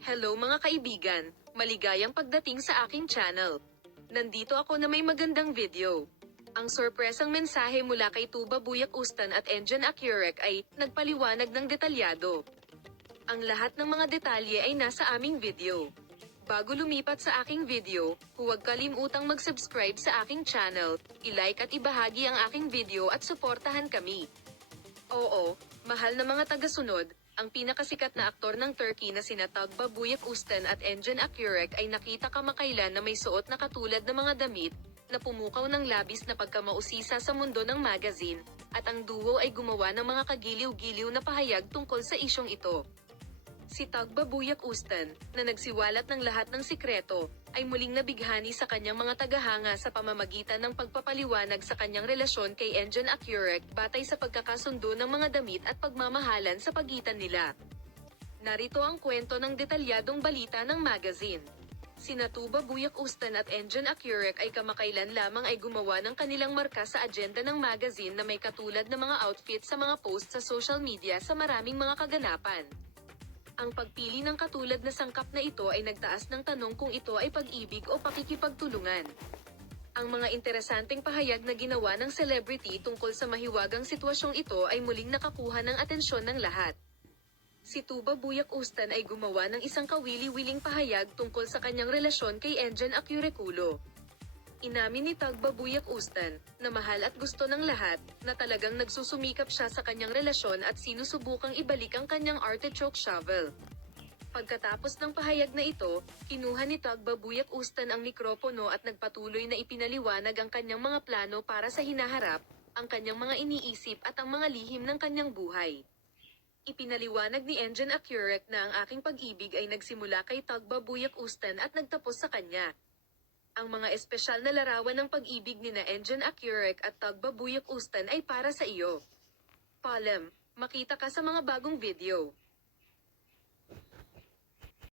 Hello mga kaibigan, maligayang pagdating sa aking channel. Nandito ako na may magandang video. Ang sorpresang mensahe mula kay Tuba Buyak Ustan at Engine Accurec ay nagpaliwanag ng detalyado. Ang lahat ng mga detalye ay nasa aming video. Bago lumipat sa aking video, huwag kalimutang mag-subscribe sa aking channel, i-like at ibahagi ang aking video at suportahan kami. Oo, mahal na mga tagasunod, ang pinakasikat na aktor ng Turkey na sina Tuba Buyak Ustan at Engin Accurec ay nakita kamakailan na may suot na katulad ng mga damit, na pumukaw ng labis na pagkamausisa sa mundo ng magazine, at ang duo ay gumawa ng mga kagiliw-giliw na pahayag tungkol sa isyong ito. Si Tuba Buyak Ustan, na nagsiwalat ng lahat ng sikreto, ay muling nabighani sa kanyang mga tagahanga sa pamamagitan ng pagpapaliwanag sa kanyang relasyon kay Engin Accurec batay sa pagkakasundo ng mga damit at pagmamahalan sa pagitan nila. Narito ang kwento ng detalyadong balita ng magazine. Sina Tuba Buyak Ustan at Engin Accurec ay kamakailan lamang ay gumawa ng kanilang marka sa agenda ng magazine na may katulad na mga outfit sa mga post sa social media sa maraming mga kaganapan. Ang pagpili ng katulad na sangkap na ito ay nagtaas ng tanong kung ito ay pag-ibig o pakikipagtulungan. Ang mga interesanteng pahayag na ginawa ng celebrity tungkol sa mahiwagang sitwasyong ito ay muling nakakuha ng atensyon ng lahat. Si Tuba Buyak Ustan ay gumawa ng isang kawili-wiling pahayag tungkol sa kanyang relasyon kay Engin Accurec. Inamin ni Tuba Buyak Ustan, na mahal at gusto ng lahat, na talagang nagsusumikap siya sa kanyang relasyon at sinusubukang ibalik ang kanyang artichoke shovel. Pagkatapos ng pahayag na ito, kinuha ni Tuba Buyak Ustan ang mikropono at nagpatuloy na ipinaliwanag ang kanyang mga plano para sa hinaharap, ang kanyang mga iniisip at ang mga lihim ng kanyang buhay. Ipinaliwanag ni Engin Accurec na ang aking pag-ibig ay nagsimula kay Tuba Buyak Ustan at nagtapos sa kanya. Ang mga espesyal na larawan ng pag-ibig nina Engin Accurec at Tuba Buyak Ustan ay para sa iyo. Palem, makita ka sa mga bagong video.